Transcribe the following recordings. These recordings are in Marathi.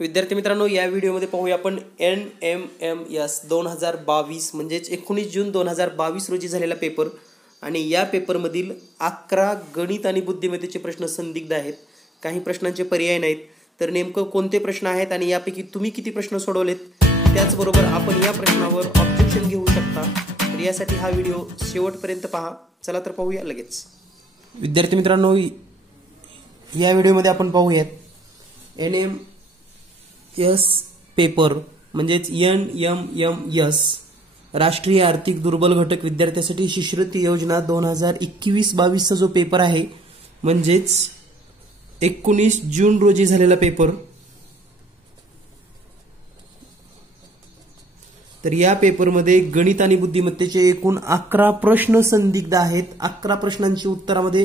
विद्यार्थी मित्रांनो, या व्हिडिओमध्ये पाहूया आपण NMMS 2022 म्हणजेच 19 जून 2022 रोजी झालेला पेपर आणि या पेपरमधील 11 गणित आणि बुद्धिमत्तेचे प्रश्न संदिग्ध आहेत. काही प्रश्नांचे पर्याय नाहीत. तर नेमकं कोणते प्रश्न आहेत आणि यापैकी तुम्ही किती प्रश्न सोडवलेत, त्याचबरोबर आपण या प्रश्नावर ऑब्जेक्शन घेऊ शकता. तर यासाठी हा व्हिडिओ शेवटपर्यंत पहा. चला तर पाहूया लगेच. विद्यार्थी मित्रांनो, या व्हिडिओमध्ये आपण पाहूयात NMS पेपर म्हणजेच NMMS राष्ट्रीय आर्थिक दुर्बल घटक विद्यार्थ्यांसाठी शिष्यवृत्ती योजना 2021-22 चा जो पेपर आहे म्हणजेच 19 जून रोजी झालेला पेपर. तर या पेपरमध्ये गणित आणि बुद्धिमत्तेचे एकूण 11 प्रश्न संदिग्ध आहेत. 11 प्रश्नांची उत्तरामध्ये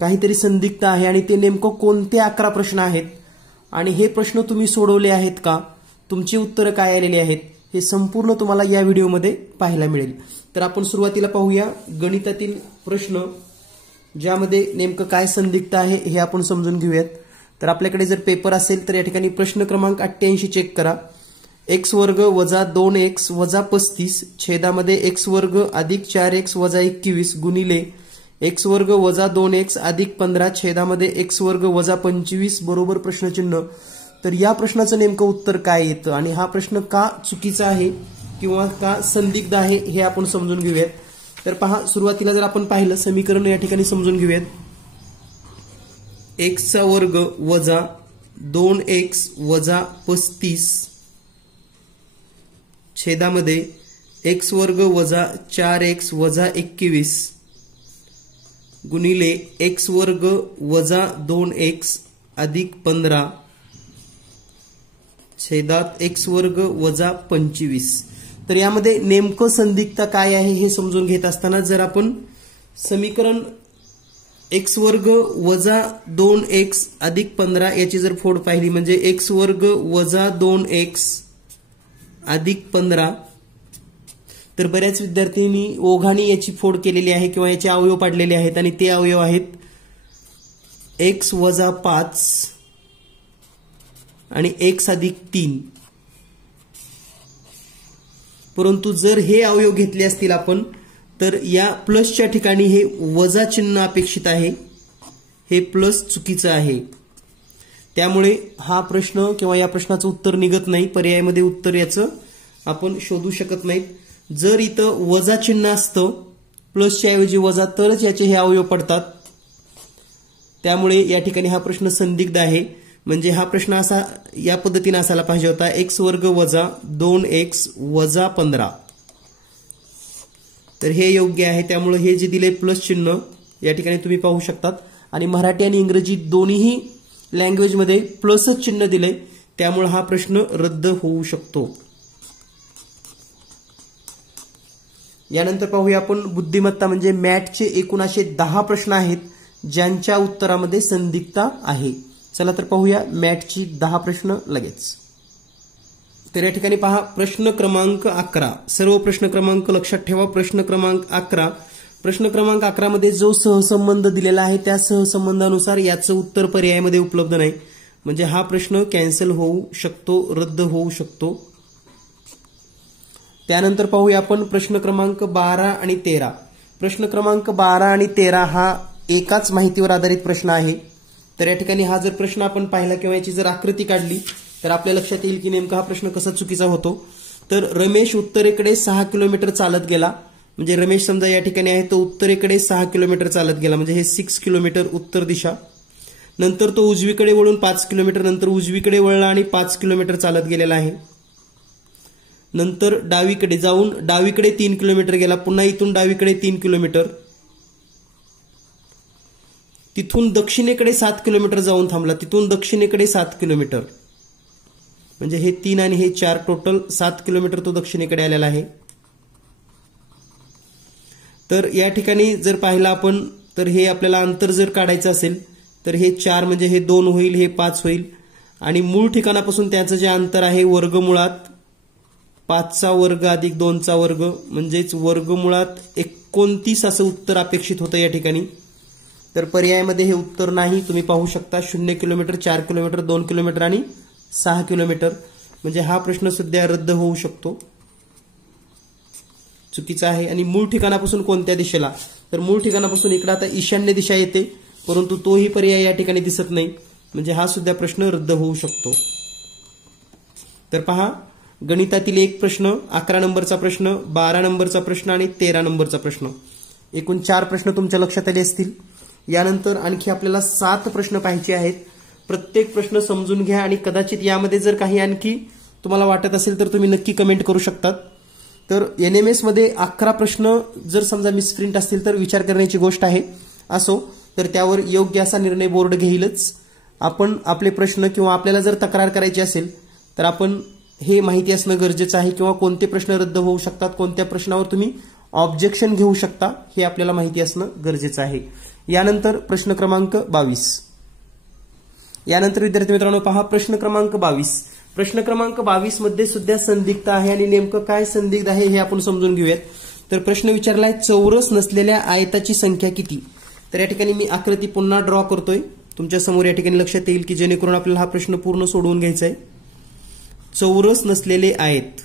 काहीतरी संदिग्ध आहे आणि ते नेमकं कोणते 11 प्रश्न आहेत आणि हे प्रश्न तुम्ही सोडवले आहेत का, तुमची उत्तरं काय आलेली आहेत, हे संपूर्ण तुम्हाला या व्हिडिओमध्ये पाहायला मिळेल. तर आपण सुरुवातीला पाहूया गणितातील प्रश्न, ज्यामध्ये नेमकं काय संदिग्ध आहे हे आपण समजून घेऊयात. तर आपल्याकडे जर पेपर असेल तर या ठिकाणी प्रश्न क्रमांक 88 चेक करा. x वर्ग वजा 2x वजा 35 छेदामध्ये x वर्ग अधिक 4x वजा 21 गुणिले x वर्ग वजा 2x अधिक 15 छेदामध्ये x वर्ग वजा 25 बरोबर प्रश्नचिन्ह. तर या प्रश्नाचं नेमकं उत्तर काय येतं आणि हा प्रश्न का चुकीचा आहे किंवा का संदिग्ध आहे हे आपण समजून घेऊयात. तर पहा, सुरुवातीला जर आपण पाहिलं समीकरण या ठिकाणी समजून घेऊयात. x चा वर्ग वजा 2x वजा 35 छेदामध्ये x वर्ग वजा 4x वजा 21 गुणिले x वर्ग वजा 2x अधिक 15 छेदात x वर्ग वजा 25. तर यामध्ये नेमकं संदिग्धता काय आहे हे समजून घेत असताना जर आपण समीकरण x वर्ग वजा 2x अधिक 15 याची जर फोड पाहिली म्हणजे x वर्ग वजा 2x अधिक 15, तर बऱ्याच विद्यार्थ्यांनी ओघाने याची फोड केलेली आहे किंवा याचे अवयव पाडलेले आहेत आणि ते अवयव आहेत x वजा 5 आणि x अधिक 3. परंतु जर हे अवयव घेतले असतील आपण तर या प्लसच्या ठिकाणी हे वजा चिन्ह अपेक्षित आहे, हे प्लस चुकीचं आहे. त्यामुळे हा प्रश्न किंवा या प्रश्नाचं उत्तर निघत नाही. पर्यायामध्ये उत्तर याचं आपण शोधू शकत नाहीत. जर इथं वजा चिन्ह असतं प्लसच्या ऐवजी वजा तरच याचे हे अवयव पडतात. त्यामुळे या ठिकाणी हा प्रश्न संदिग्ध आहे. म्हणजे हा प्रश्न असा या पद्धतीने असायला पाहिजे होता x वर्ग वजा 2x वजा 15. तर हे योग्य आहे. त्यामुळे हे जे दिले प्लस चिन्ह या ठिकाणी तुम्ही पाहू शकतात आणि मराठी आणि इंग्रजी दोन्ही लँग्वेजमध्ये प्लसच चिन्ह दिले, त्यामुळे हा प्रश्न रद्द होऊ शकतो. यानंतर पाहूया आपण बुद्धिमत्ता म्हणजे मॅथचे एकूण असे 10 प्रश्न आहेत ज्यांच्या उत्तरामध्ये संदिग्धता आहे. चला तर पाहूया मॅथची 10 प्रश्न लगेच. तर या ठिकाणी पहा प्रश्न क्रमांक 11. सर्व प्रश्न क्रमांक लक्षात ठेवा. प्रश्न क्रमांक 11. प्रश्न क्रमांक 11 मध्ये जो सहसंबंध दिलेला आहे त्या सहसंबंधानुसार याचं उत्तर पर्यायामध्ये उपलब्ध नाही. म्हणजे हा प्रश्न कॅन्सल होऊ शकतो, रद्द होऊ शकतो. त्यानंतर पाहूया आपण प्रश्न क्रमांक 12 आणि 13. प्रश्न क्रमांक 12 आणि 13 हा एकाच माहितीवर आधारित प्रश्न आहे. तर या ठिकाणी हा जर प्रश्न आपण पाहिला किंवा याची जर आकृती काढली तर आपल्या लक्षात येईल की नेमका हा प्रश्न कसा चुकीचा होतो. तर रमेश उत्तरेकडे 6 किलोमीटर चालत गेला. म्हणजे रमेश समजा या ठिकाणी आहे तो उत्तरेकडे 6 किलोमीटर चालत गेला, म्हणजे हे 6 किलोमीटर उत्तर दिशा. नंतर तो उजवीकडे वळून 5 किलोमीटर, नंतर उजवीकडे वळला आणि 5 किलोमीटर चालत गेलेला आहे. नंतर डावीकडे जाऊन डावीकडे 3 किलोमीटर गेला, पुन्हा इथून डावीकडे 3 किलोमीटर, तिथून दक्षिणेकडे 7 किलोमीटर जाऊन थांबला, तिथून दक्षिणेकडे 7 किलोमीटर, म्हणजे हे 3 आणि हे 4 टोटल 7 किलोमीटर तो दक्षिणेकडे आलेला आहे. तर या ठिकाणी जर पाहिलं आपण तर हे आपल्याला अंतर जर काढायचं असेल तर हे 4 म्हणजे हे 2 होईल, हे 5 होईल आणि मूळ ठिकाणापासून त्याचं जे अंतर आहे वर्गमुळात 5चा वर्ग अधिक 2चा वर्ग म्हणजेच वर्गमुळात 29 असं उत्तर अपेक्षित होतं या ठिकाणी. तर पर्यायामध्ये हे उत्तर नाही. तुम्ही पाहू शकता 0 किलोमीटर, 4 किलोमीटर, 2 किलोमीटर आणि 6 किलोमीटर, म्हणजे हा प्रश्न सध्या रद्द होऊ शकतो, चुकीचा आहे. आणि मूळ ठिकाणापासून कोणत्या दिशेला, तर मूळ ठिकाणापासून इकडे आता ईशान्य दिशा येते, परंतु तोही पर्याय या ठिकाणी दिसत नाही, म्हणजे हा सुद्धा प्रश्न रद्द होऊ शकतो. तर पहा, गणितातील एक प्रश्न, 11 नंबरचा प्रश्न, 12 नंबरचा प्रश्न आणि 13 नंबरचा प्रश्न, एकूण 4 प्रश्न तुमच्या लक्षात आले असतील. यानंतर आणखी आपल्याला 7 प्रश्न पाहायचे आहेत. प्रत्येक प्रश्न समजून घ्या आणि कदाचित यामध्ये जर काही आणखी तुम्हाला वाटत असेल तर तुम्ही नक्की कमेंट करू शकतात. तर NMS मध्ये 11 प्रश्न जर समजा मिसप्रिंट असतील तर विचार करण्याची गोष्ट आहे. असो, तर त्यावर योग्य असा निर्णय बोर्ड घेईलच. आपण आपले प्रश्न किंवा आपल्याला जर तक्रार करायची असेल तर आपण हे माहिती असणं गरजेचं आहे, किंवा कोणते प्रश्न रद्द होऊ शकतात, कोणत्या प्रश्नावर तुम्ही ऑब्जेक्शन घेऊ शकता हे आपल्याला माहिती असणं गरजेचं आहे. यानंतर प्रश्न क्रमांक 22. यानंतर विद्यार्थी मित्रांनो पहा, प्रश्न क्रमांक 22. प्रश्न क्रमांक 22 मध्ये सुद्धा संदिग्ध आहे आणि नेमकं काय संदिग्ध आहे हे आपण समजून घेऊयात. तर प्रश्न विचारलाय, चौरस नसलेल्या आयताची संख्या किती. तर या ठिकाणी मी आकृती पुन्हा ड्रॉ करतोय तुमच्या समोर, या ठिकाणी लक्षात येईल की जेणेकरून आपल्याला हा प्रश्न पूर्ण सोडवून घ्यायचा आहे. चौरस नसलेले आयत,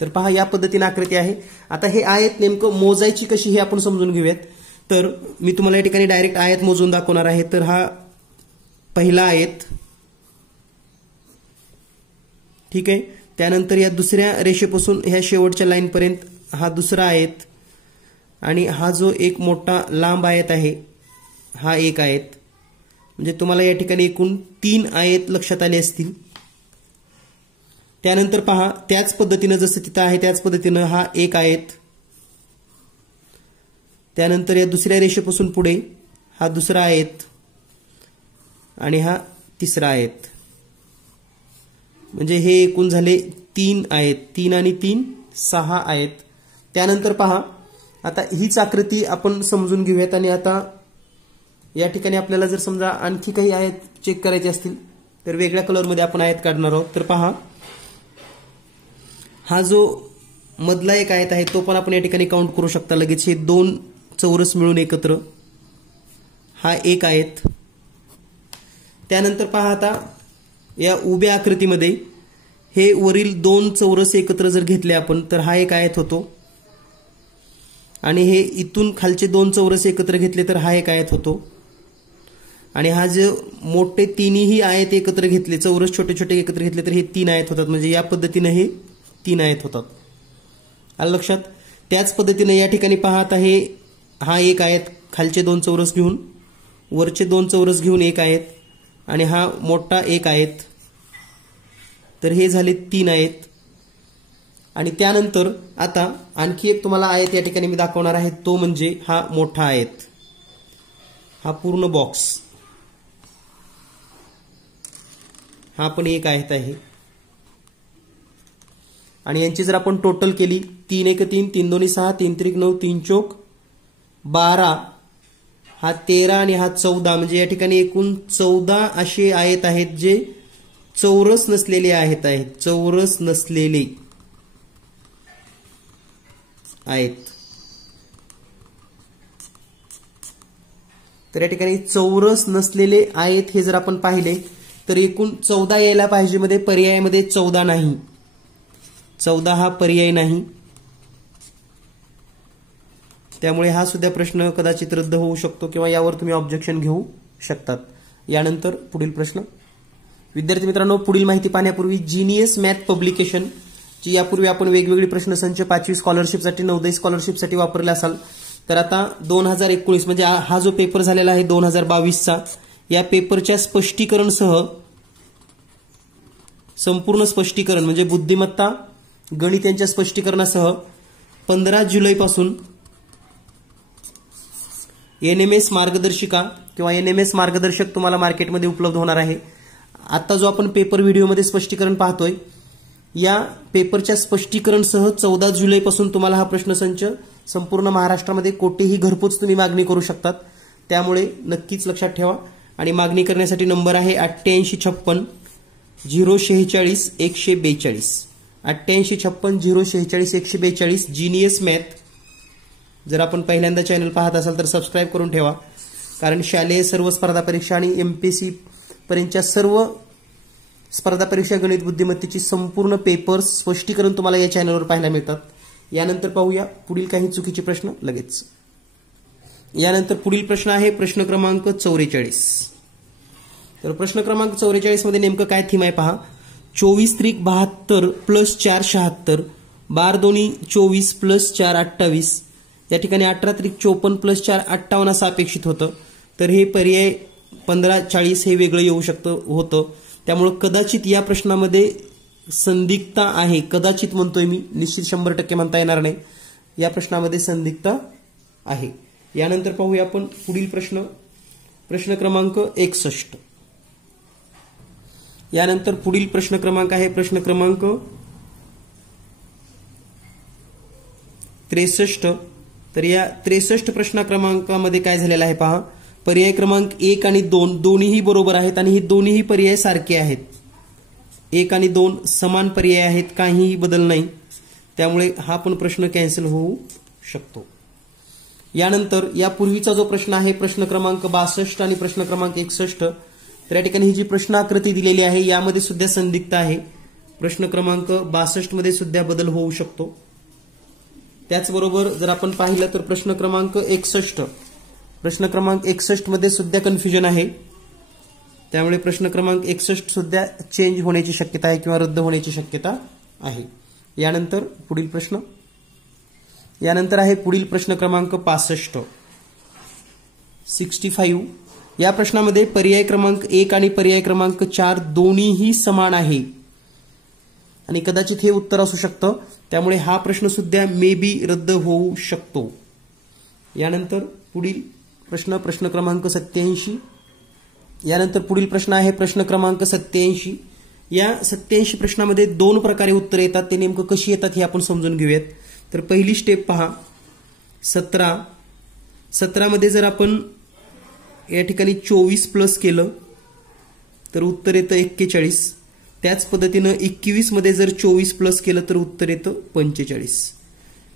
तर पहा या पद्धतीने आकृती आहे. आता हे आयत नेमकं मोजायची कशी हे आपण समजून घेऊयात. तर मी तुम्हाला या ठिकाणी डायरेक्ट आयत मोजून दाखवणार आहे. तर हा पहिला आयत, ठीक आहे. त्यानंतर या दुसऱ्या रेषेपासून ह्या शेवटच्या लाईन पर्यंत हा दुसरा आयत, आणि हा जो एक मोठा लांब आयत आहे हा एक आयत. म्हणजे तुम्हाला या ठिकाणी एकूण 3 आयत लक्षात आले असतील. त्यानंतर पहा, त्याच पद्धतीनं जसं तिथं आहे त्याच पद्धतीनं हा एक आयत, त्यानंतर या दुसऱ्या रेषेपासून पुढे हा दुसरा आयत आणि हा तिसरा आयत. म्हणजे हे एकूण झाले 3 आयत, 3 आणि 3 6 आयत. त्यानंतर पहा, आता हीच आकृती आपण समजून घेऊयात. आणि आता या ठिकाणी आपल्याला जर समजा आणखी काही आयत चेक करायचे असतील तर वेगळ्या कलरमध्ये आपण आयत काढणार आहोत. तर पहा, हा जो मधला एक आयत आहे तो पण आपण या ठिकाणी काउंट करू शकता लगेच. हे 2 चौरस मिळून एकत्र हा एक आयत. त्यानंतर पहा, आता या उभ्या आकृतीमध्ये हे वरील 2 चौरस एकत्र जर घेतले आपण तर हा एक आयत होतो, आणि हे इथून खालचे 2 चौरस एकत्र घेतले तर हा एक आयत होतो, आणि हा जे मोठे तिन्ही आयत एकत्र घेतले, चौरस छोटे छोटे एकत्र घेतले तर हे 3 आयत होतात. म्हणजे या पद्धतीने हे 3 आयत होतात. आलं लक्षात. त्याच पद्धतीने या ठिकाणी पहा, आता हा एक आयत, खालचे 2 चौरस घेऊन वरचे 2 चौरस घेऊन एक आयत, आणि हा मोठा एक आयत, तर हे झाले 3 आयत. आणि त्यानंतर आता आणखी एक तुम्हाला आयत या ठिकाणी मी दाखवणार आहे, तो म्हणजे हा मोठा आयत, हा पूर्ण बॉक्स, हा पण एक आयत आहे. आणि यांची जर आपण टोटल केली, 3 1 3, 3 2 6, 3 3 9, 3 4 12, हा 13 आणि हा 14, म्हणजे या ठिकाणी एकूण 14 असे आयत आहेत जे चौरस नसलेले आहेत. चौरस नसलेले आयत. तर या ठिकाणी चौरस नसलेले आयत हे जर आपण पाहिले तर एकूण 14 यायला पाहिजे, मध्ये पर्यायामध्ये 14 नाही, 14 हा पर्याय नाही. त्यामुळे हा सुद्धा प्रश्न कदाचित रद्द होऊ शकतो, किंवा यावर तुम्ही ऑब्जेक्शन घेऊ शकतात. यानंतर पुढील प्रश्न. विद्यार्थी मित्रांनो, पुढील माहिती पाहण्यापूर्वी जीनियस मॅथ पब्लिकेशन जी यापूर्वी आपण वेगवेगळी प्रश्नसंच 5वी स्कॉलरशिपसाठी, नवोदय स्कॉलरशिपसाठी वापरले असाल, तर आता 2019 म्हणजे हा जो पेपर झालेला आहे 2022चा, या पेपरच्या स्पष्टीकरणसह, संपूर्ण स्पष्टीकरण म्हणजे बुद्धिमत्ता, गणित यांच्या स्पष्टीकरणासह 15 जुलैपासून NMS मार्गदर्शिका किंवा NMS मार्गदर्शक तुम्हाला मार्केटमध्ये उपलब्ध होणार आहे. आता जो आपण पेपर व्हिडिओमध्ये स्पष्टीकरण पाहतोय, या पेपरच्या स्पष्टीकरणसह 14 जुलैपासून तुम्हाला हा प्रश्नसंच संपूर्ण महाराष्ट्रामध्ये कोठेही घरपोच तुम्ही मागणी करू शकतात. त्यामुळे नक्कीच लक्षात ठेवा. आणि मागणी करण्यासाठी नंबर आहे 8856 046 142. 8856 जीनियस मॅथ. जर आपण पहिल्यांदा चॅनल पाहत असाल तर सबस्क्राईब करून ठेवा, कारण शालेय सर्व स्पर्धा परीक्षा आणि MPSC पर्यंतच्या सर्व स्पर्धा परीक्षा गणित बुद्धिमत्तेची संपूर्ण पेपर्स स्पष्टीकरण तुम्हाला या चॅनलवर पाहायला मिळतात. यानंतर पाहूया पुढील काही चुकीचे प्रश्न लगेच. यानंतर पुढील प्रश्न आहे प्रश्न क्रमांक 44. तर प्रश्न क्रमांक 44 मध्ये नेमकं काय थीम आहे पहा. 24 त्रिक 72 प्लस 4 76, 12 दोन्ही 24 प्लस 4 28. या ठिकाणी 18 त्रिक 54 प्लस 4 58 असं अपेक्षित होतं. तर हे पर्याय 15 40 हे वेगळं येऊ होतं. त्यामुळे कदाचित या प्रश्नामध्ये संदिग्धता आहे. कदाचित म्हणतोय मी, निश्चित 100% म्हणता येणार नाही. या प्रश्नामध्ये संदिग्धता आहे. यानंतर पाहूया आपण पुढील प्रश्न. प्रश्न क्रमांक 61. यानंतर पुढील प्रश्न क्रमांक आहे प्रश्न क्रमांक 63. तर या 63 प्रश्न क्रमांकामध्ये काय झालेलं आहे पहा. पर्याय क्रमांक 1 आणि 2 दोन्हीही बरोबर आहेत आणि हे दोन्हीही पर्याय सारखे आहेत. 1 आणि 2 समान पर्याय आहेत, काहीही बदल नाही. त्यामुळे हा पण प्रश्न कॅन्सल होऊ शकतो. यानंतर यापूर्वीचा जो प्रश्न आहे प्रश्न क्रमांक 62 आणि प्रश्न क्रमांक 61. तर या ठिकाणी ही जी प्रश्न आकृती दिलेली आहे यामध्ये सुद्धा संदिग्धता आहे. प्रश्न क्रमांक 62 मध्ये सुद्धा बदल होऊ शकतो. त्याचबरोबर जर आपण पाहिलं तर प्रश्न क्रमांक 61. प्रश्न क्रमांक 61 मध्ये सुद्धा कन्फ्युजन आहे. त्यामुळे प्रश्न क्रमांक 61 सुद्धा चेंज होण्याची शक्यता आहे किंवा रद्द होण्याची शक्यता आहे. यानंतर पुढील प्रश्न. यानंतर आहे पुढील प्रश्न क्रमांक 65. या प्रश्नामध्ये पर्याय क्रमांक 1 आणि पर्याय क्रमांक 4 दोन्हीही समान आहे आणि कदाचित हे उत्तर असू शकतं. त्यामुळे हा प्रश्न सुद्धा मे बी रद्द होऊ शकतो. यानंतर पुढील प्रश्न प्रश्न क्रमांक 87. यानंतर पुढील प्रश्न आहे प्रश्न क्रमांक 87. या 87 प्रश्नामध्ये 2 प्रकारे उत्तर येतात. ते नेमकं कशी येतात हे आपण समजून घेऊयात. तर पहिली स्टेप पहा. 17 मध्ये जर आपण या ठिकाणी 24 प्लस केलं तर उत्तर येतं 41. त्याच पद्धतीनं 21 मध्ये जर 24 प्लस केलं तर उत्तर येतं 45.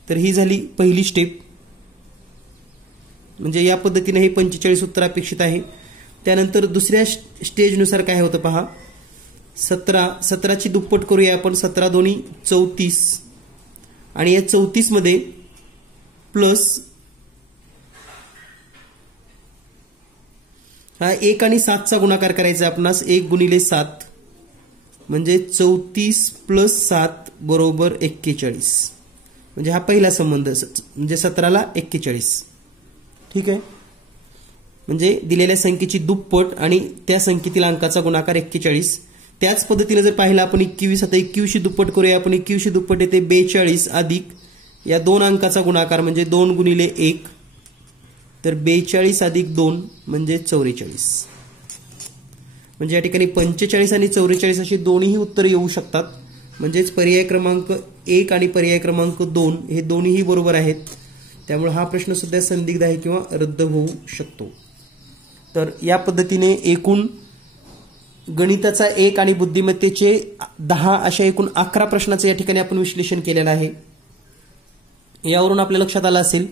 तर ही झाली पहिली स्टेप. म्हणजे या पद्धतीने हे 45 उत्तर अपेक्षित आहे. त्यानंतर दुसऱ्या स्टेजनुसार काय होतं पहा. 17ची दुप्पट करूया आपण. 17 दोन्ही 34 आणि या 34 मध्ये प्लस हा 1 आणि 7चा गुणाकार करायचा आपणास. 1 गुणिले 7 म्हणजे 34 प्लस 7 बरोबर 41. म्हणजे हा पहिला संबंध, म्हणजे 17ला 41. ठीक आहे. म्हणजे दिलेल्या संख्येची दुप्पट आणि त्या संख्येतील अंकाचा गुणाकार 41. त्याच पद्धतीने जर पाहिलं आपण 21, आता 21ची दुप्पट करूया आपण. 21ची दुप्पट येते 42 अधिक या 2 अंकाचा गुणाकार म्हणजे 2 गुणिले 1. तर 42 अधिक 2 म्हणजे 44. म्हणजे या ठिकाणी 45 आणि 44 अशी दोन्हीही उत्तर येऊ शकतात. म्हणजेच पर्याय क्रमांक 1 आणि पर्याय क्रमांक 2 हे दोन्हीही बरोबर आहेत. त्यामुळे हा प्रश्न सुद्धा संदिग्ध आहे किंवा रद्द होऊ शकतो. तर या पद्धतीने एकूण गणिताचा 1 आणि बुद्धिमत्तेचे 10 अशा एकूण 11 प्रश्नाचं या ठिकाणी आपण विश्लेषण केलेलं आहे. यावरून आपल्या लक्षात आलं असेल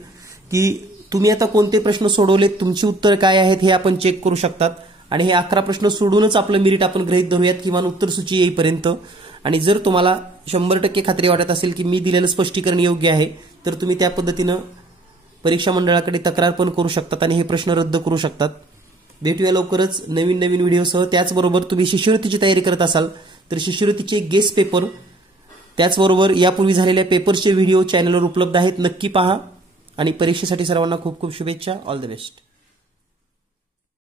की तुम्ही आता कोणते प्रश्न सोडवले, तुमची उत्तर काय आहेत हे आपण चेक करू शकतात. आणि हे 11 प्रश्न सोडूनच आपलं मेरिट आपण गृहीत धरूयात किमान उत्तर सूची येईपर्यंत. आणि जर तुम्हाला 100% खात्री वाटत असेल की मी दिलेलं स्पष्टीकरण योग्य आहे तर तुम्ही त्या पद्धतीनं परीक्षा मंडळाकडे तक्रार पण करू शकतात आणि हे प्रश्न रद्द करू शकतात. भेटूया लवकरच नवीन व्हिडिओसह. त्याचबरोबर तुम्ही शिष्यवृत्तीची तयारी करत असाल तर शिष्यवृत्तीचे गेस्ट पेपर त्याचबरोबर यापूर्वी झालेल्या पेपर्सचे व्हिडिओ चॅनलवर उपलब्ध आहेत. नक्की पहा आणि परीक्षेसाठी सर्वांना खूप खूप शुभेच्छा. All the best.